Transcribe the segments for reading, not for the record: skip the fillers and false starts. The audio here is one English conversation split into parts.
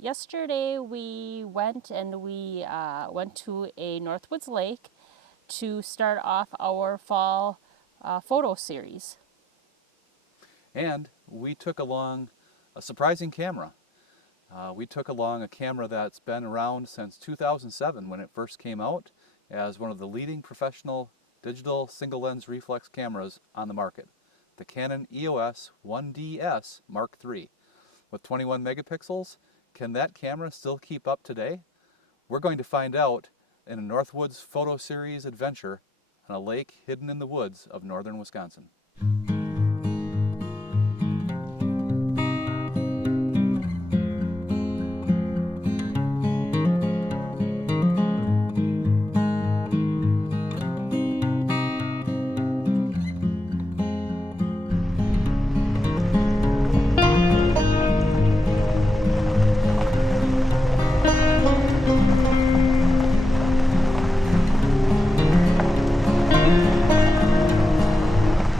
Yesterday we went to a Northwoods lake to start off our fall photo series. And we took along a surprising camera. We took along a camera that's been around since 2007 when it first came out as one of the leading professional digital single lens reflex cameras on the market, the Canon EOS 1DS Mark III. With 21 megapixels, can that camera still keep up today? We're going to find out in a Northwoods photo series adventure on a lake hidden in the woods of northern Wisconsin.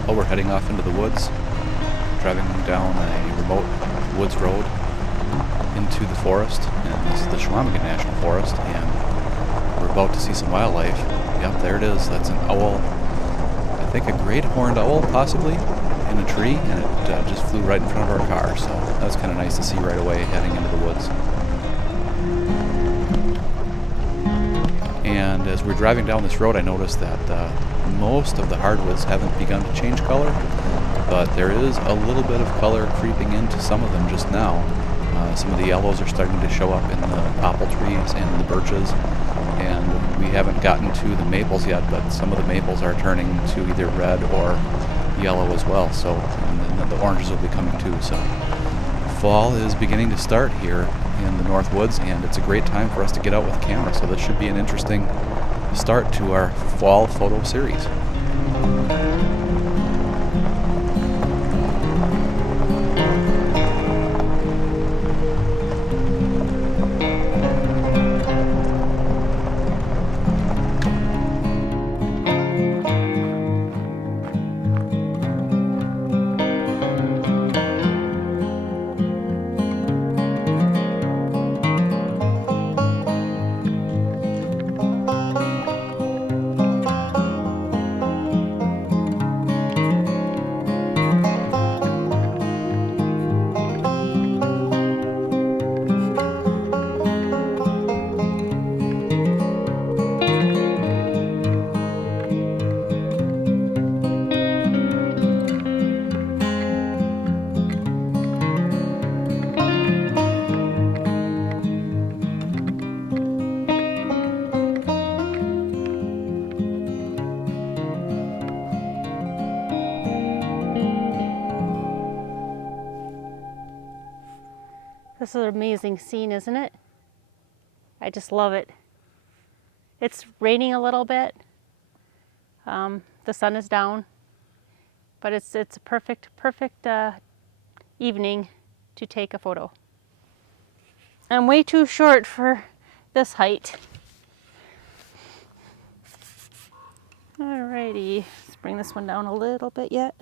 We're heading off into the woods, driving down a remote woods road into the forest, and this is the Chequamegon National Forest, and we're about to see some wildlife. Yep, there it is. That's an owl. I think a great horned owl, possibly, in a tree, and it just flew right in front of our car, so that was kind of nice to see right away heading into the woods. And as we're driving down this road, I noticed that most of the hardwoods haven't begun to change color, but there is a little bit of color creeping into some of them just now. Some of the yellows are starting to show up in the popple trees and the birches, and we haven't gotten to the maples yet, but some of the maples are turning to either red or yellow as well, so and then the oranges will be coming too. So fall is beginning to start here in the Northwoods, and it's a great time for us to get out with a camera, so this should be an interesting start to our fall photo series. This is an amazing scene, isn't it? I just love it. It's raining a little bit. The sun is down, but it's a perfect evening to take a photo. I'm way too short for this height. Alrighty, let's bring this one down a little bit yet.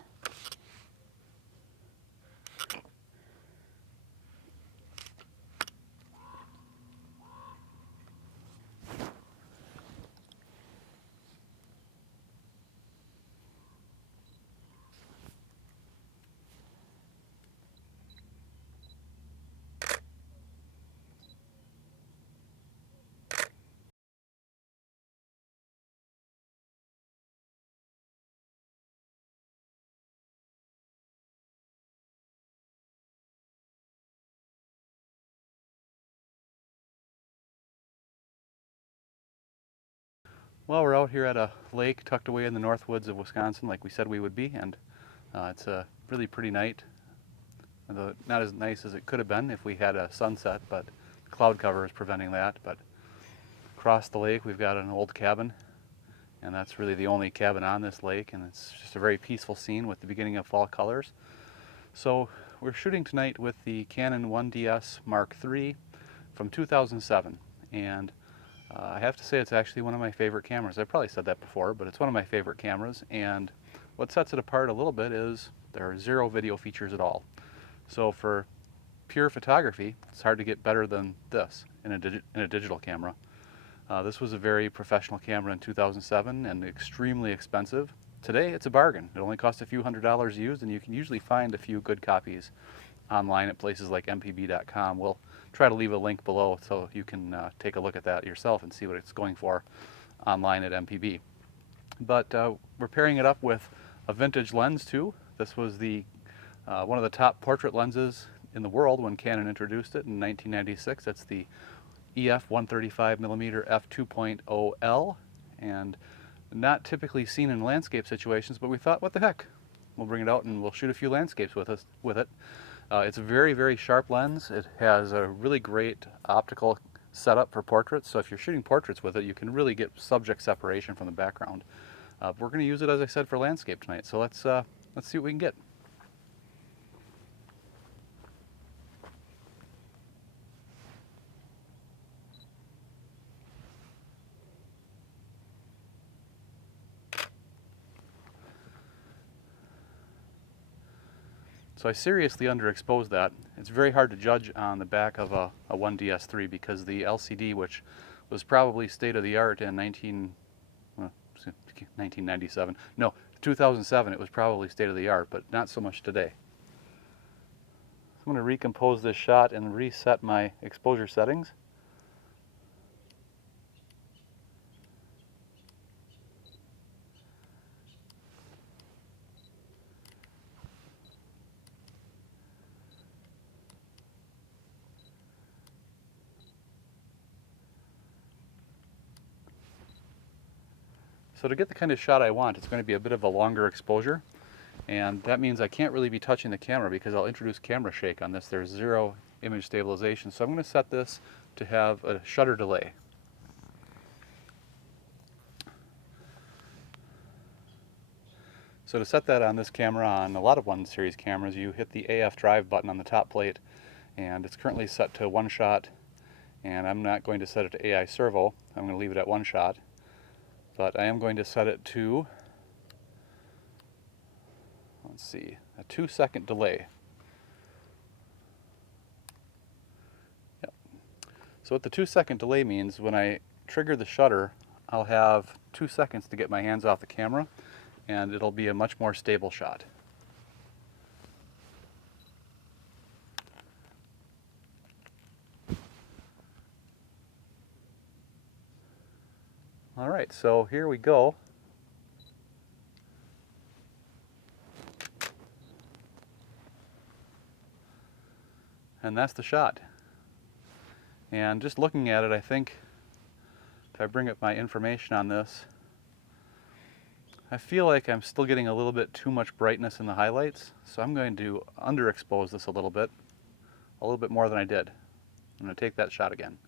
Well, we're out here at a lake tucked away in the Northwoods of Wisconsin, like we said we would be, and it's a really pretty night. Although not as nice as it could have been if we had a sunset, but cloud cover is preventing that. But across the lake, we've got an old cabin, and that's really the only cabin on this lake, and it's just a very peaceful scene with the beginning of fall colors. So we're shooting tonight with the Canon 1DS Mark III from 2007, and I have to say it's actually one of my favorite cameras. I've probably said that before, but it's one of my favorite cameras, and what sets it apart a little bit is there are zero video features at all. So for pure photography, it's hard to get better than this in a digital camera. This was a very professional camera in 2007 and extremely expensive. Today it's a bargain. It only costs a few $100s used, and you can usually find a few good copies online at places like mpb.com. We'll try to leave a link below so you can take a look at that yourself and see what it's going for online at MPB. But we're pairing it up with a vintage lens too. This was the one of the top portrait lenses in the world when Canon introduced it in 1996. That's the EF 135mm f2.0L, and not typically seen in landscape situations, but we thought, what the heck? We'll bring it out and we'll shoot a few landscapes with it. It's a very, very sharp lens. It has a really great optical setup for portraits, so if you're shooting portraits with it, you can really get subject separation from the background. We're going to use it, as I said, for landscape tonight, so let's see what we can get. So I seriously underexposed that. It's very hard to judge on the back of a 1DS3 because the LCD, which was probably state-of-the-art in 1997, no, 2007, it was probably state-of-the-art, but not so much today. So I'm going to recompose this shot and reset my exposure settings. So to get the kind of shot I want, it's going to be a bit of a longer exposure, and that means I can't really be touching the camera because I'll introduce camera shake on this. There's zero image stabilization, so I'm going to set this to have a shutter delay. So to set that on this camera, on a lot of 1 series cameras, you hit the AF drive button on the top plate, and it's currently set to 1 shot, and I'm not going to set it to AI servo. I'm going to leave it at 1 shot. But I am going to set it to, let's see, a 2-second delay. Yep. So what the 2-second delay means, when I trigger the shutter, I'll have 2 seconds to get my hands off the camera, and it'll be a much more stable shot. All right, so here we go. And that's the shot. And just looking at it, I think if I bring up my information on this, I feel like I'm still getting a little bit too much brightness in the highlights, so I'm going to underexpose this a little bit more than I did. I'm going to take that shot again.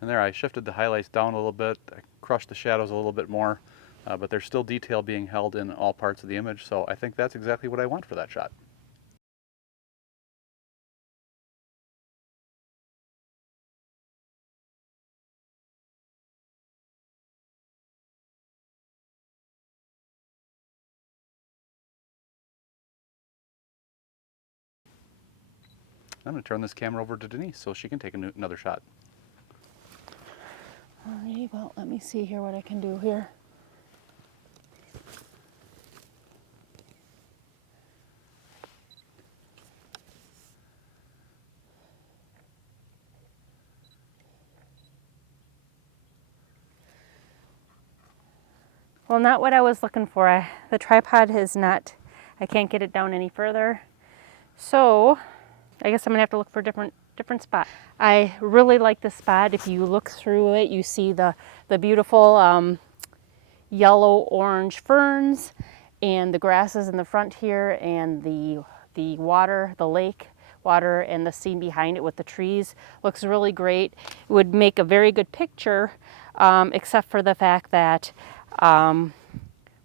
And there, I shifted the highlights down a little bit, I crushed the shadows a little bit more, but there's still detail being held in all parts of the image, so I think that's exactly what I want for that shot. I'm going to turn this camera over to Denise so she can take another shot. Alrighty, well, let me see here what I can do here. Well, not what I was looking for. The tripod is not, I can't get it down any further. So I guess I'm gonna have to look for a different spot. I really like this spot. If you look through it, you see the beautiful yellow-orange ferns and the grasses in the front here, and the water, the lake water and the scene behind it with the trees. Looks really great. It would make a very good picture, except for the fact that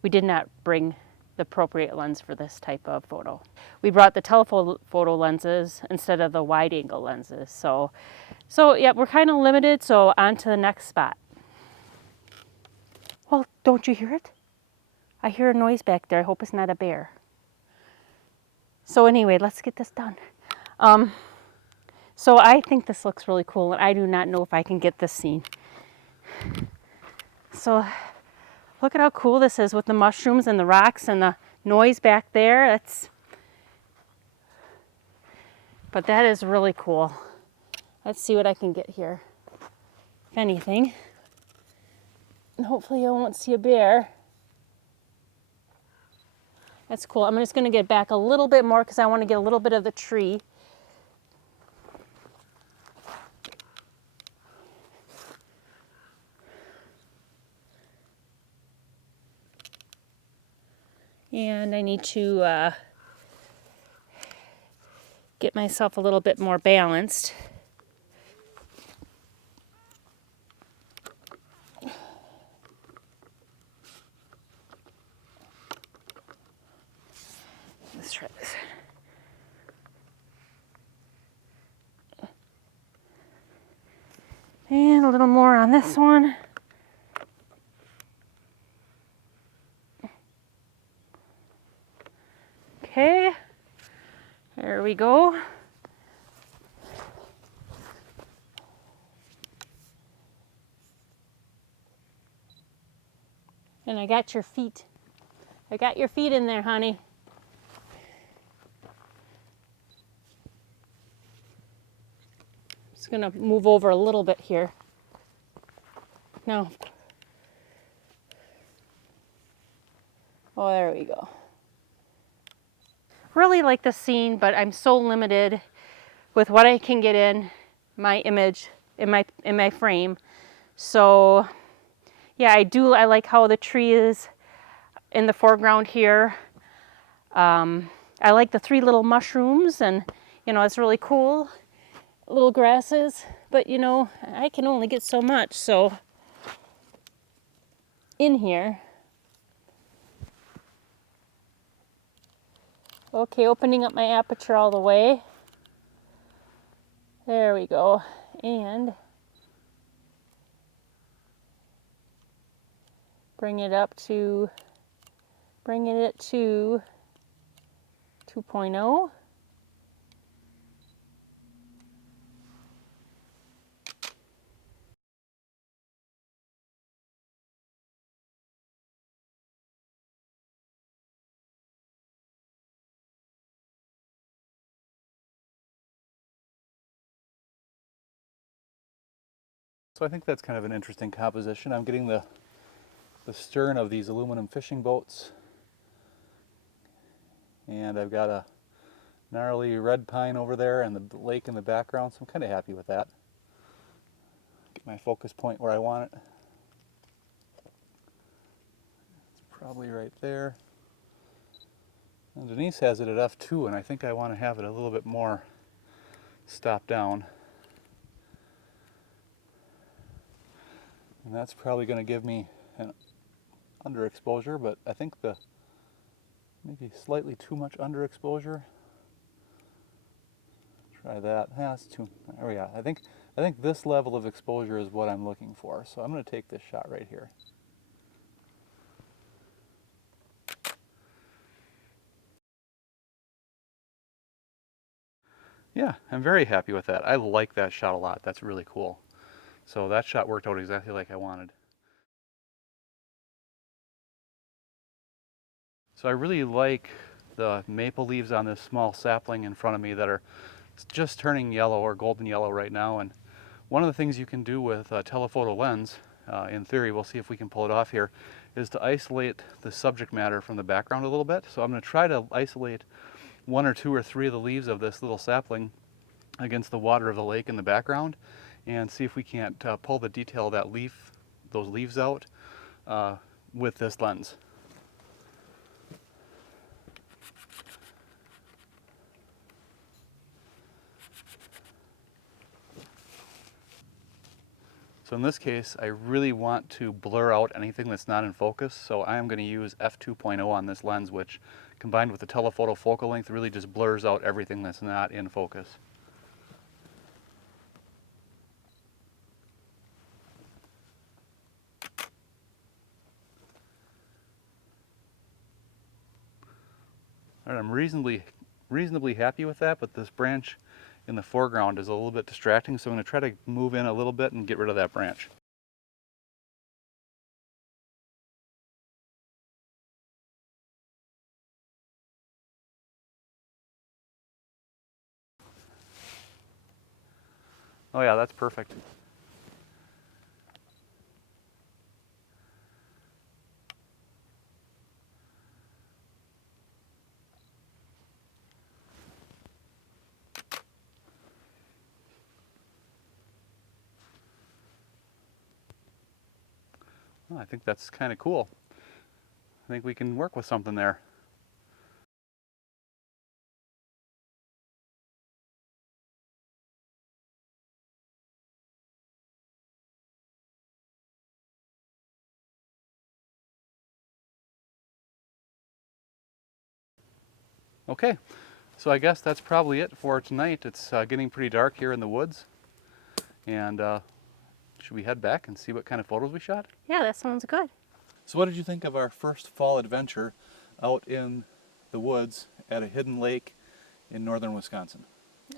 we did not bring the appropriate lens for this type of photo. We brought the telephoto lenses instead of the wide angle lenses. So yeah, we're kind of limited, so on to the next spot. Well, don't you hear it? I hear a noise back there. I hope it's not a bear. So anyway, let's get this done. So I think this looks really cool, and I do not know if I can get this scene. So look at how cool this is with the mushrooms and the rocks and the noise back there. But that is really cool. Let's see what I can get here. If anything. And hopefully I won't see a bear. That's cool. I'm just going to get back a little bit more because I want to get a little bit of the tree. And I need to get myself a little bit more balanced. Let's try this. And a little more on this one. Okay, there we go. And I got your feet. I got your feet in there, honey. Just gonna move over a little bit here. Now, oh, there we go. Really like the scene, but I'm so limited with what I can get in my image, in my frame. So yeah, I like how the tree is in the foreground here. I like the 3 little mushrooms, and it's really cool. Little grasses, but I can only get so much. So in here, okay, opening up my aperture all the way. There we go. And bringing it to 2.0. So I think that's kind of an interesting composition. I'm getting the stern of these aluminum fishing boats, and I've got a gnarly red pine over there and the lake in the background, so I'm kind of happy with that. Get my focus point where I want it. It's probably right there. And Denise has it at f2, and I think I want to have it a little bit more stopped down. And that's probably going to give me an underexposure, but I think maybe slightly too much underexposure. Try that. Yeah, that's too. There we go. I think this level of exposure is what I'm looking for. So I'm going to take this shot right here. Yeah, I'm very happy with that. I like that shot a lot. That's really cool. So that shot worked out exactly like I wanted. So I really like the maple leaves on this small sapling in front of me that are just turning yellow or golden yellow right now. And one of the things you can do with a telephoto lens, in theory, we'll see if we can pull it off here, is to isolate the subject matter from the background a little bit. So I'm going to try to isolate 1 or 2 or 3 of the leaves of this little sapling against the water of the lake in the background, and see if we can't pull the detail of those leaves out with this lens. So in this case, I really want to blur out anything that's not in focus, so I am going to use f2.0 on this lens, which combined with the telephoto focal length really just blurs out everything that's not in focus. All right, I'm reasonably happy with that, but this branch in the foreground is a little bit distracting, so I'm going to try to move in a little bit and get rid of that branch. Oh yeah, that's perfect. Well, I think that's kind of cool. I think we can work with something there. Okay, so I guess that's probably it for tonight. It's getting pretty dark here in the woods, and should we head back and see what kind of photos we shot? Yeah, that sounds good. So what did you think of our first fall adventure out in the woods at a hidden lake in northern Wisconsin?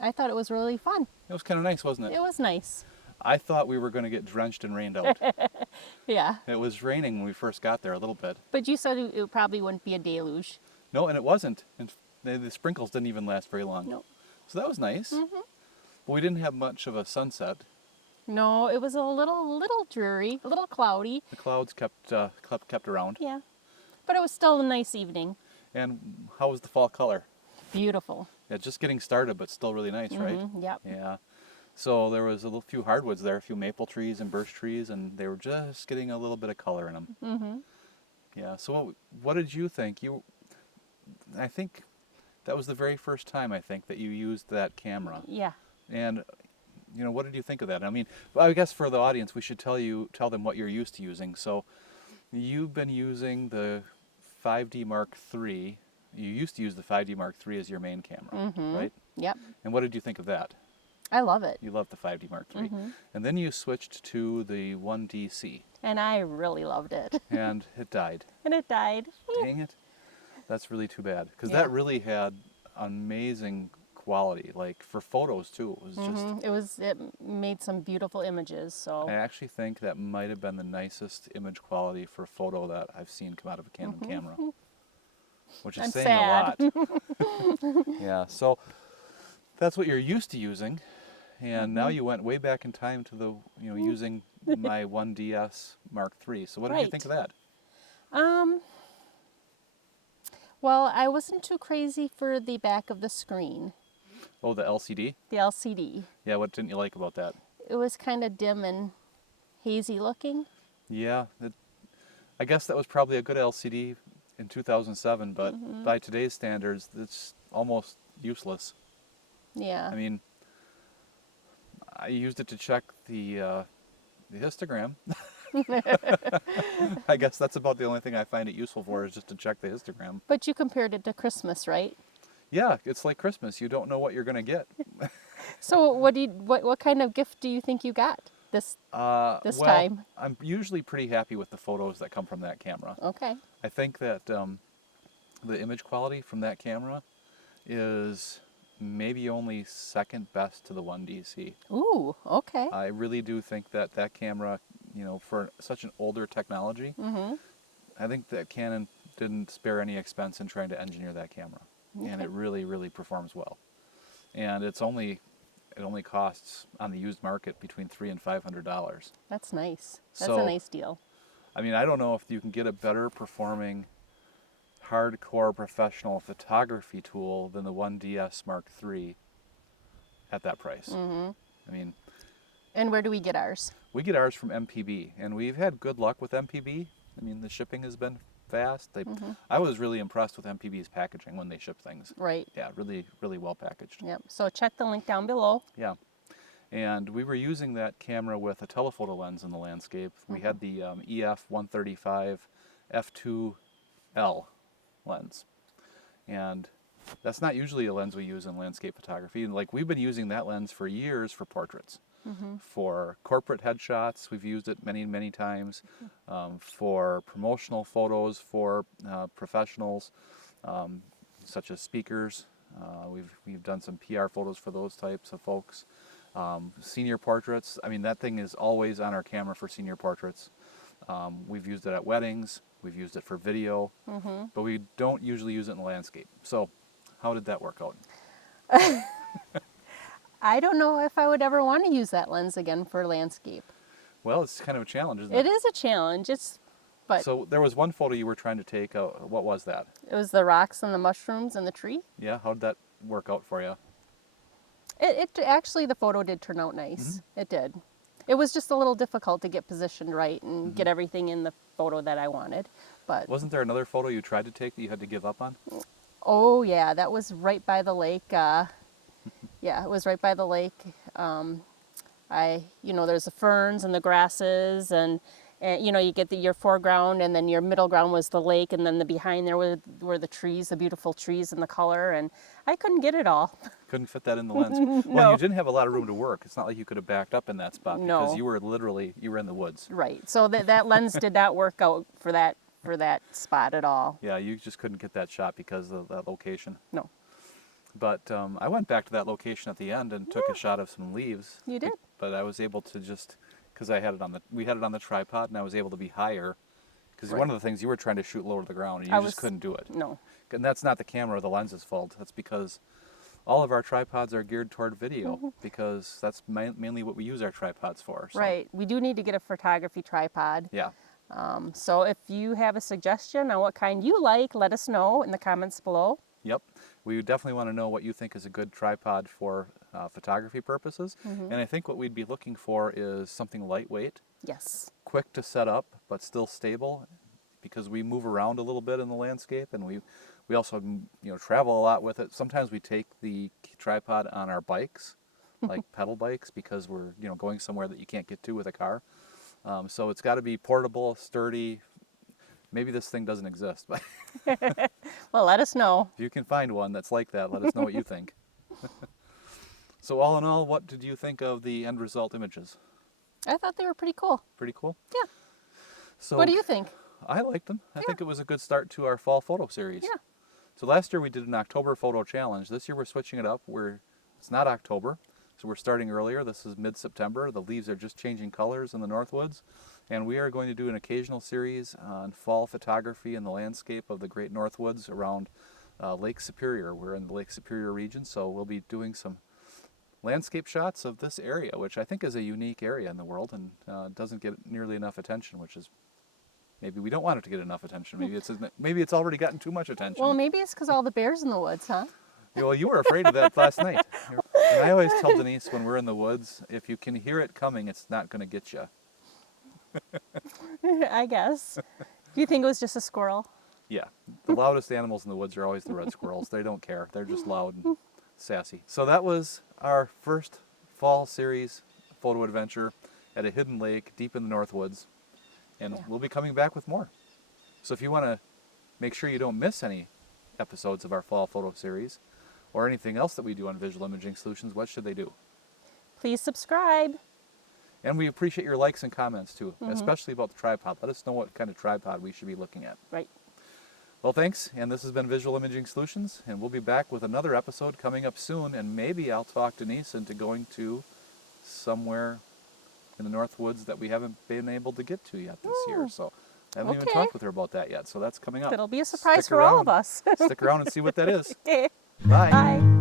I thought it was really fun. It was kind of nice, wasn't it? It was nice. I thought we were going to get drenched and rained out. Yeah. It was raining when we first got there a little bit. But you said it probably wouldn't be a deluge. No, and it wasn't. And the sprinkles didn't even last very long. Nope. So that was nice. But we didn't have much of a sunset. No, it was a little dreary, a little cloudy. The clouds kept around. Yeah. But it was still a nice evening. And how was the fall color? Beautiful. Yeah, just getting started, but still really nice, right? Yep. Yeah. So there was a few hardwoods there, a few maple trees and birch trees, and they were just getting a little bit of color in them. Yeah. So what did you think? I think that was the very first time, I think, that you used that camera. Yeah. And what did you think of that? I mean, I guess for the audience, we should tell them what you're used to using. So you've been using the 5D Mark III. You used to use the 5D Mark III as your main camera, right? Yep. And what did you think of that? I love it. You loved the 5D Mark III. And then you switched to the 1DC. And I really loved it. And it died. And it died. Dang it. That's really too bad. Because Yeah. that really had amazing quality, like for photos too. It was just... It made some beautiful images, so. I actually think that might have been the nicest image quality for a photo that I've seen come out of a Canon camera. Which is I'm saying sad. a lot. Yeah, so that's what you're used to using. And now you went way back in time to the, using my 1DS Mark III. So what did you think of that? Well, I wasn't too crazy for the back of the screen, Oh, the LCD? the LCD. Yeah, what didn't you like about that? It was kind of dim and hazy looking. Yeah, I guess that was probably a good LCD in 2007, but by today's standards, it's almost useless. Yeah. I mean, I used it to check the histogram. I guess that's about the only thing I find it useful for, is just to check the histogram. But you compared it to Christmas, right? Yeah, it's like Christmas. You don't know what you're going to get. So what kind of gift do you think you got this Well, time? I'm usually pretty happy with the photos that come from that camera. Okay. I think that the image quality from that camera is maybe only second best to the 1DC. Ooh, okay. I really do think that that camera, for such an older technology, I think that Canon didn't spare any expense in trying to engineer that camera. And it really, really performs well. And it only costs on the used market between $300 and $500. That's nice. That's So, a nice deal. I mean, I don't know if you can get a better performing hardcore professional photography tool than the 1DS Mark III at that price. I mean, And where do we get ours? we get ours from MPB, and we've had good luck with MPB. I mean, the shipping has been fast. I was really impressed with MPB's packaging when they ship things. Right. Yeah, really, really well packaged. Yep. So check the link down below. Yeah. And we were using that camera with a telephoto lens in the landscape. We had the EF 135 f2L lens. And that's not usually a lens we use in landscape photography. Like, we've been using that lens for years for portraits. For corporate headshots, we've used it many, many times. For promotional photos for professionals, such as speakers. We've done some PR photos for those types of folks. Senior portraits, I mean, that thing is always on our camera for senior portraits. We've used it at weddings, we've used it for video, but we don't usually use it in the landscape. So how did that work out? I don't know if I would ever want to use that lens again for landscape. Well, it's kind of a challenge, isn't it? It is a challenge. But So there was one photo you were trying to take. What was that? it was the rocks and the mushrooms and the tree. Yeah, how did that work out for you? It actually, the photo did turn out nice. It did. It was just a little difficult to get positioned right and get everything in the photo that I wanted. But Wasn't there another photo you tried to take that you had to give up on? oh yeah, that was right by the lake. Yeah, it was right by the lake. There's the ferns and the grasses, and you get your foreground, and then your middle ground was the lake, and then the behind there were the trees, the beautiful trees and the color, and I couldn't get it all. Couldn't fit that in the lens. No. Well, you didn't have a lot of room to work. It's not like you could have backed up in that spot No. because you were in the woods. Right. So that lens did not work out for that spot at all. Yeah, you just couldn't get that shot because of that location. No. But I went back to that location at the end and took a shot of some leaves. You did. But I was able to just, because we had it on the tripod, and I was able to be higher. Because one of the things, you were trying to shoot lower to the ground, and you just couldn't do it. No. And that's not the camera or the lens's fault. That's because all of our tripods are geared toward video, because that's mainly what we use our tripods for. So. Right. We do need to get a photography tripod. Yeah. So if you have a suggestion on what kind you like, let us know in the comments below. Yep. We definitely want to know what you think is a good tripod for photography purposes. And I think what we'd be looking for is something lightweight, Yes. quick to set up, but still stable, because we move around a little bit in the landscape, and we also travel a lot with it. Sometimes we take the tripod on our bikes, like pedal bikes, because we're going somewhere that you can't get to with a car. So it's got to be portable, sturdy. Maybe this thing doesn't exist, but Well, let us know. if you can find one that's like that, let us know what you think. So all in all, what did you think of the end result images? I thought they were pretty cool. Pretty cool? Yeah. So What do you think? I liked them. I think it was a good start to our fall photo series. Yeah. So last year we did an October photo challenge. This year we're switching it up. It's not October, so we're starting earlier. This is mid-September. The leaves are just changing colors in the Northwoods. And we are going to do an occasional series on fall photography in the landscape of the Great Northwoods around Lake Superior. We're in the Lake Superior region, so we'll be doing some landscape shots of this area, which I think is a unique area in the world and doesn't get nearly enough attention, which is maybe we don't want it to get enough attention. Maybe it's already gotten too much attention. Well, maybe it's because all the bears in the woods, huh? Well, you were afraid of that last night. And I always tell Denise when we're in the woods, if you can hear it coming, it's not going to get you. I guess. Do you think it was just a squirrel? Yeah, the loudest animals in the woods are always the red squirrels. They don't care. They're just loud and sassy. So that was our first fall series photo adventure at a hidden lake deep in the Northwoods. And we'll be coming back with more. So if you want to make sure you don't miss any episodes of our fall photo series or anything else that we do on Visual Imaging Solutions, what should they do? Please subscribe. And we appreciate your likes and comments too, especially about the tripod. Let us know what kind of tripod we should be looking at. Right. Well, thanks, and this has been Visual Imaging Solutions, and we'll be back with another episode coming up soon, and maybe I'll talk Denise into going to somewhere in the Northwoods that we haven't been able to get to yet this year. So I haven't even talked with her about that yet, so that's coming up. It'll be a surprise Stick for all around. of us. Stick around and see what that is. Okay. Bye. Bye.